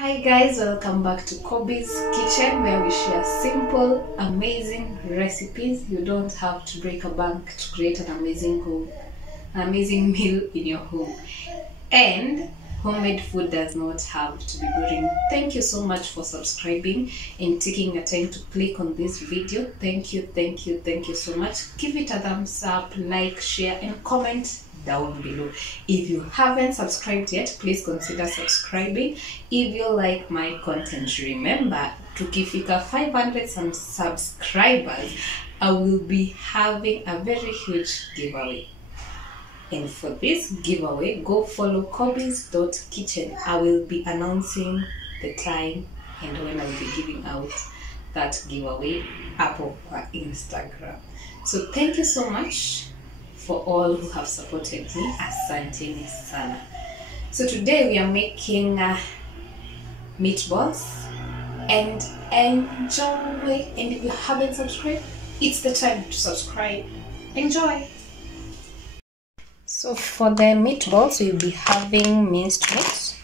Hi guys, welcome back to Kobe's Kitchen, where we share simple, amazing recipes. You don't have to break a bank to create an amazing meal in your home. And homemade food does not have to be boring. Thank you so much for subscribing and taking your time to click on this video. Thank you so much. Give it a thumbs up, like, share and comment down below. If you haven't subscribed yet, please consider subscribing. If you like my content, remember to tukifika 500 subscribers, I will be having a very huge giveaway. And for this giveaway, go follow Kobe's.kitchen. I will be announcing the time and when I will be giving out that giveaway up on Instagram. So thank you so much for all who have supported me. Asante sana. So today we are making meatballs, and enjoy. And if you haven't subscribed, it's the time to subscribe. Enjoy. So for the meatballs, we'll be having minced meat,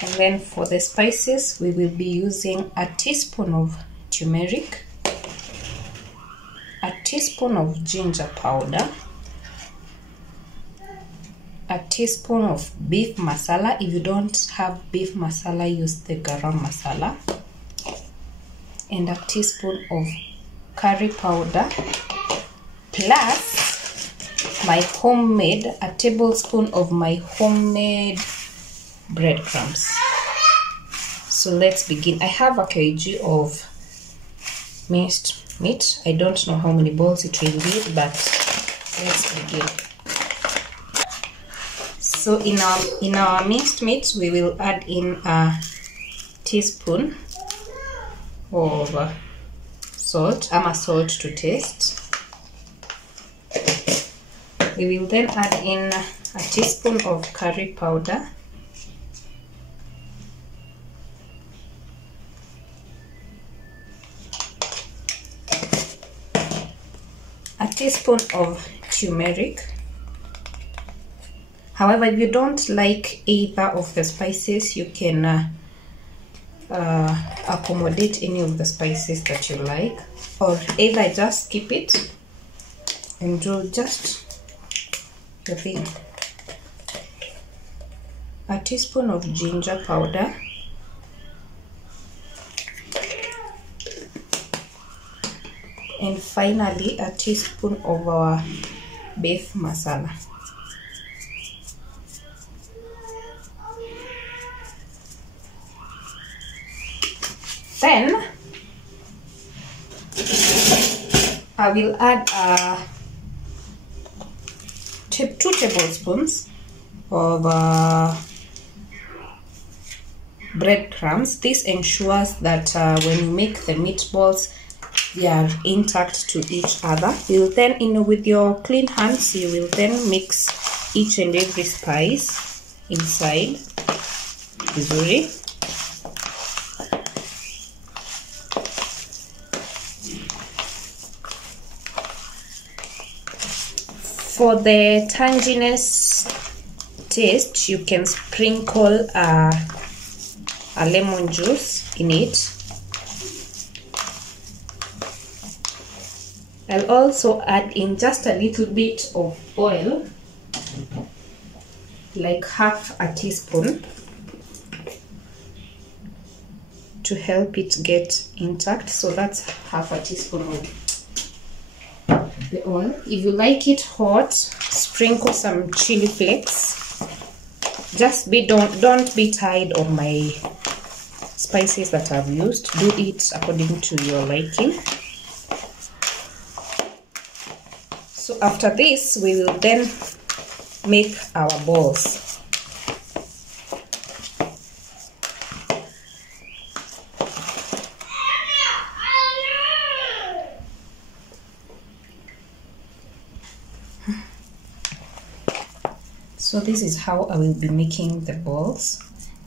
and then for the spices, we will be using a teaspoon of turmeric, a teaspoon of ginger powder, a teaspoon of beef masala. If you don't have beef masala, use the garam masala, and a teaspoon of curry powder, plus a tablespoon of my homemade breadcrumbs. So let's begin. I have a kg of minced meat. I don't know how many balls it will be, but let's begin. So in our minced meat, we will add in a teaspoon of salt. I'm a salt to taste. We will then add in a teaspoon of curry powder, a teaspoon of turmeric. However, if you don't like either of the spices, you can accommodate any of the spices that you like, or either just skip it and do just the thing. A teaspoon of ginger powder, and finally a teaspoon of our beef masala. Then I will add 2 tablespoons of breadcrumbs. This ensures that when you make the meatballs, they are intact to each other. You will then, with your clean hands, you will then mix each and every spice inside vizuri. For the tanginess taste, you can sprinkle a lemon juice in it. I'll also add in just a little bit of oil, like half a teaspoon, to help it get intact. So that's half a teaspoon of the oil. If you like it hot, sprinkle some chili flakes. Just don't be tied on my spices that I've used. Do it according to your liking. So after this, we will then make our balls. So this is how I will be making the balls.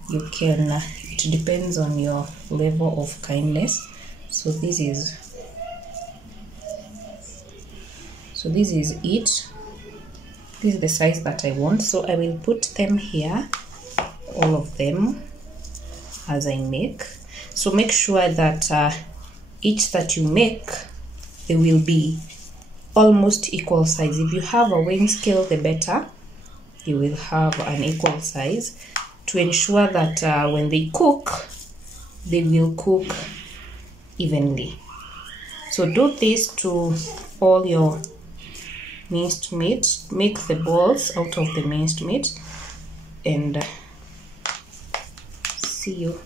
You can, it depends on your level of kindness. So this is it. This is the size that I want. So I will put them here, all of them. as I make. So make sure that each that you make, they will be almost equal size. If you have a weighing scale, the better. You will have an equal size to ensure that when they cook, they will cook evenly. So do this to all your minced meat. Make the balls out of the minced meat, and see you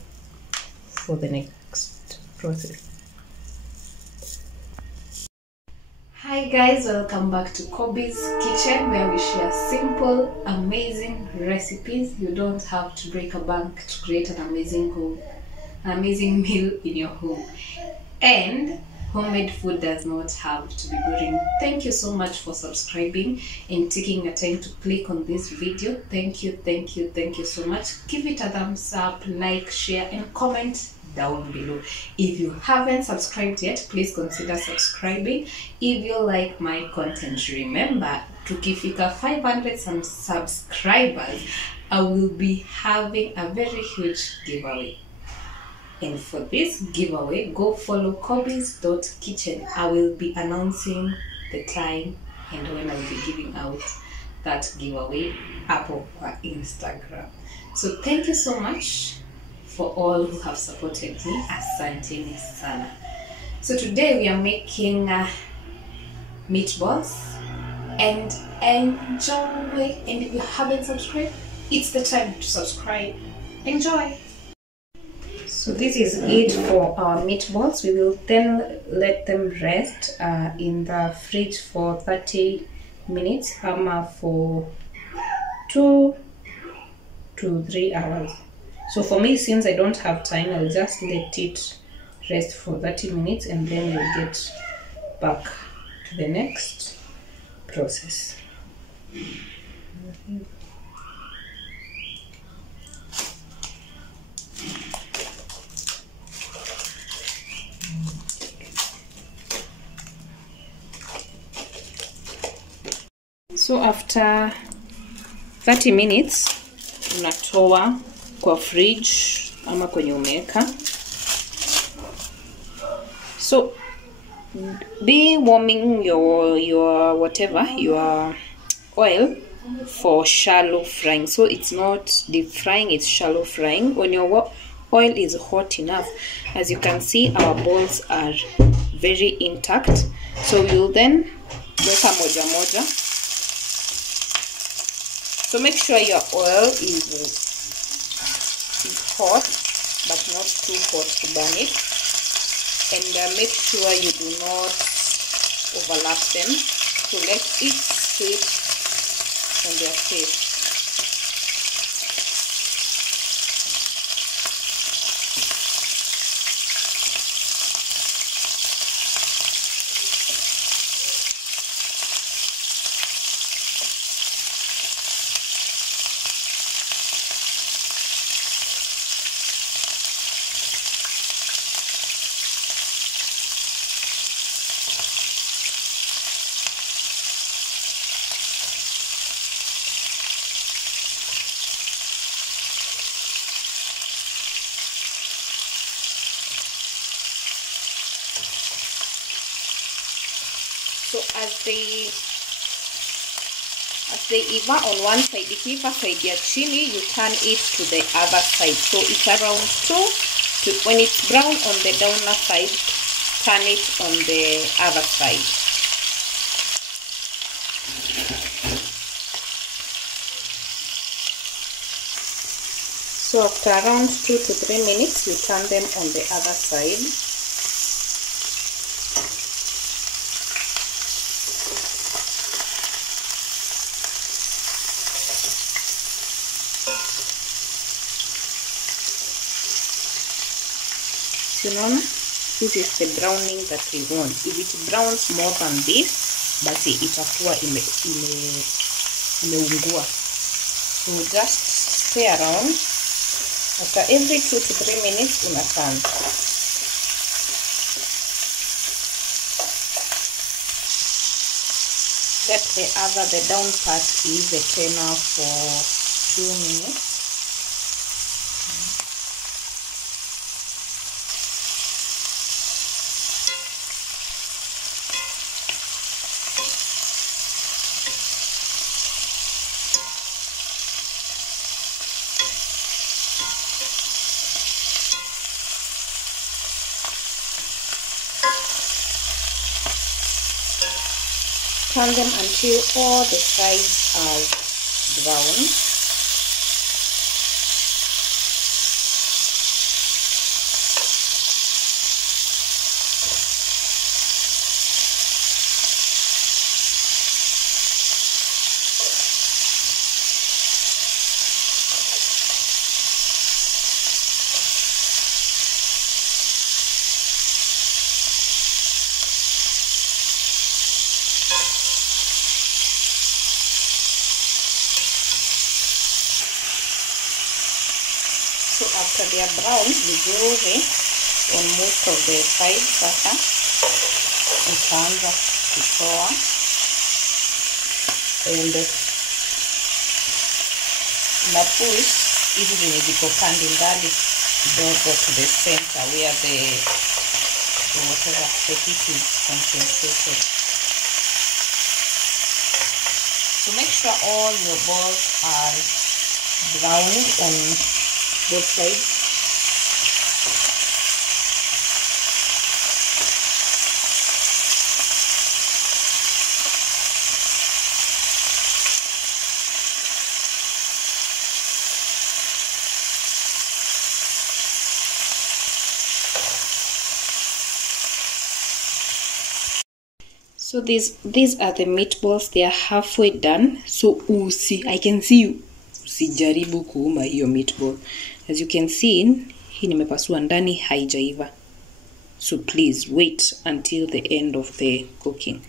for the next process. Hi guys, welcome back to Kobe's Kitchen, where we share simple, amazing recipes. You don't have to break a bank to create an amazing meal in your home. And homemade food does not have to be boring. Thank you so much for subscribing and taking your time to click on this video. Thank you so much. Give it a thumbs up, like, share, and comment down below. If you haven't subscribed yet, please consider subscribing. If you like my content, remember, tukifika 500 subscribers, I will be having a very huge giveaway. And for this giveaway, go follow kobe's.kitchen. I will be announcing the time and when I will be giving out that giveaway up on Instagram. So thank you so much for all who have supported me. Asanteni sana. So today we are making meatballs, and enjoy. And if you haven't subscribed, it's the time to subscribe. Enjoy. So this is it for our meatballs. We will then let them rest in the fridge for 30 minutes, for 2 to 3 hours. So for me, since I don't have time, I'll just let it rest for 30 minutes and then we'll get back to the next process. So after 30 minutes, unatoa kwa fridge ama kwenye umeweka. So be warming your whatever, your oil for shallow frying. So it's not deep frying, it's shallow frying. When your oil is hot enough, as you can see, our balls are very intact. So we'll then weka moja moja. So make sure your oil is hot, but not too hot to burn it. And make sure you do not overlap them. So let each sit on their face. So as they iva on one side, ikiva side ya chini, you turn it to the other side. So it's around 2 to, when it's brown on the downer side, turn it on the other side. So after around 2 to 3 minutes, you turn them on the other side. This is the browning that we want. If it browns more than this, basi itakuwa imeungua. So just stay around. After every 2 to 3 minutes, unaturn. Let the down part is the turner for 2 minutes. Turn them until all the sides are brown. So after they are brown vizuri on most of the sides, sasa utaanza kutoa and na push hizi zenye ziko kando ndani kidogo to the center where the whatever the heat is concentrated. So make sure all your balls are browned on both sides. So these are the meatballs. They are halfway done. So I can see you. Usijaribu kuuma hiyo meatball. As you can see, hii nimepasua ndani haijaiva. So please wait until the end of the cooking.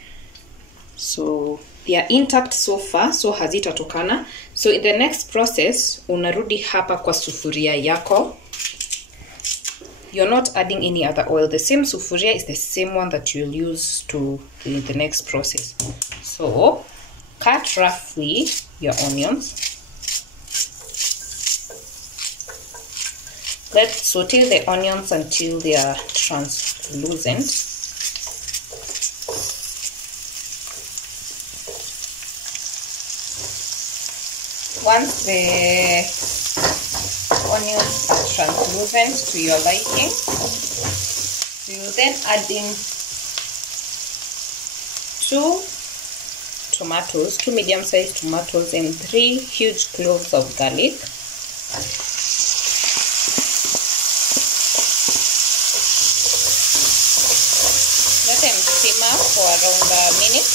So they are intact so far, so hazitatokana. So in the next process, unarudi hapa kwa sufuria yako. You're not adding any other oil. The same sufuria is the same one that you'll use to in the next process. So cut roughly your onions. Let's saute the onions until they are translucent. Once the onions are translucent to your liking, you will then add in 2 tomatoes, 2 medium-sized tomatoes, and 3 huge cloves of garlic. Let them simmer for around a minute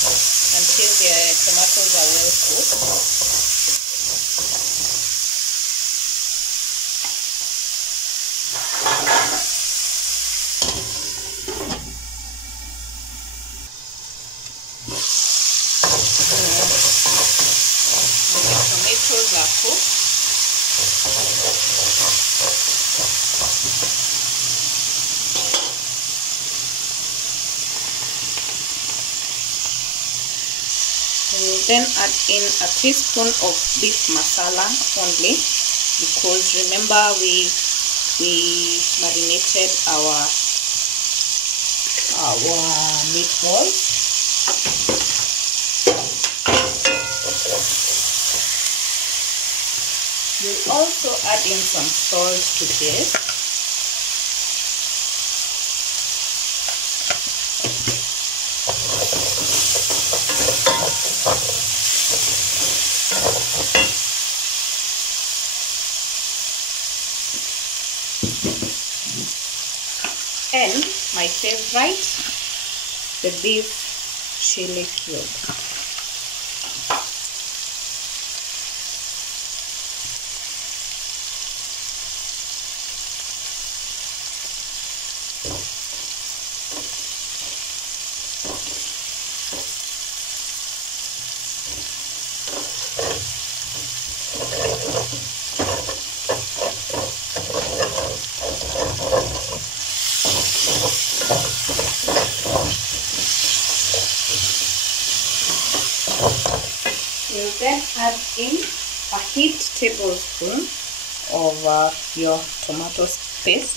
until the tomatoes are well cooked. Tomatoes are cooked. We will then add in a teaspoon of beef masala only, because remember we marinated our meatballs. We'll also add in some salt to this. And my favorite, the beef chili cube. You'll then add in a heaped tablespoon of your tomato paste.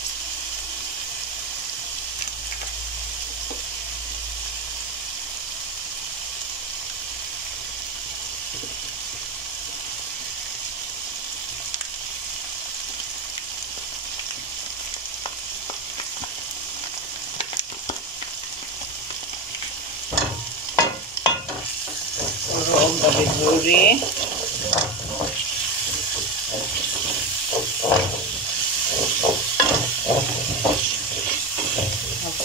vizuri.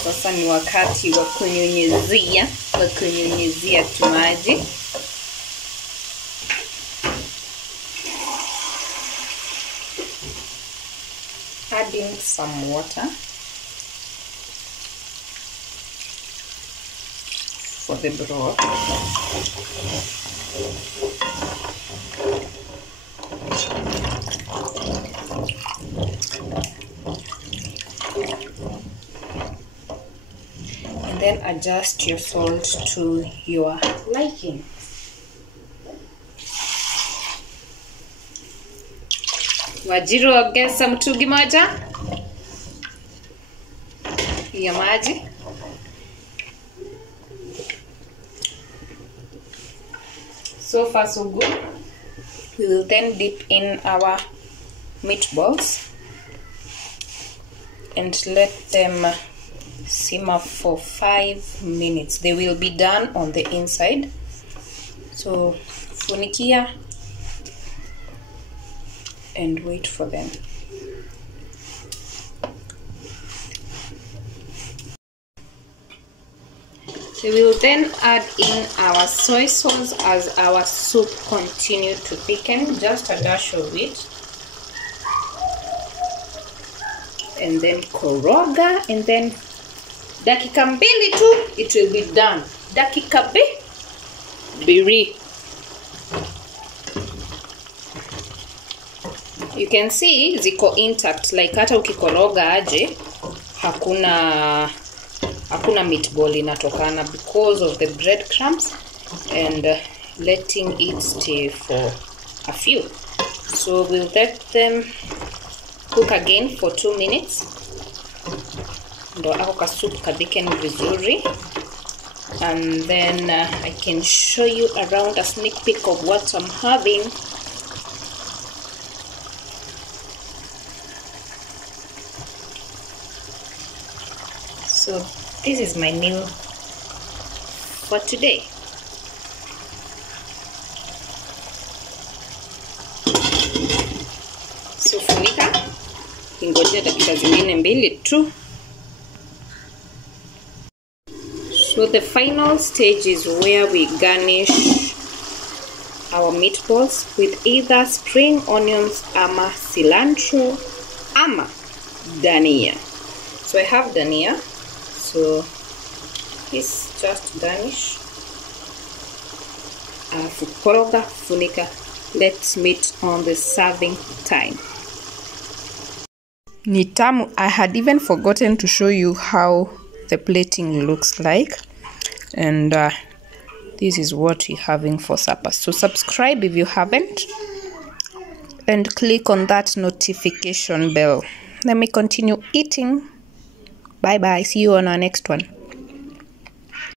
Sasa ni wakati wa kunyunyizia tu maji. Adding some water for the broth. And then adjust your salt to your liking. Wajiru, ongeza mtungi moja ya maji. So far so good. We will then dip in our meatballs and let them simmer for 5 minutes. They will be done on the inside. So funikia and wait for them. So we will then add in our soy sauce as our soup continues to thicken, just a dash of it. And then koroga, and then dakika mbili tu, it will be done. Dakika mbili. You can see ziko intact, like hata ukikoroga aje hakuna meatball inatokana because of the breadcrumbs and letting it stay for a few. So we'll let them cook again for 2 minutes. Ndo ako kasupu kadhiken vizuri. And then I can show you around a sneak peek of what I'm having. So this is my meal for today. So funika, ingojea dakika zingine mbili tu. So the final stage is where we garnish our meatballs with either spring onions ama cilantro ama dania. So I have dania, so this just garnish. Koroga, funika. Let's meet on the serving time. Ni tamu. I had even forgotten to show you how the plating looks like, and this is what we're having for supper. So subscribe if you haven't, and click on that notification bell. Let me continue eating. Bye bye. See you on our next one.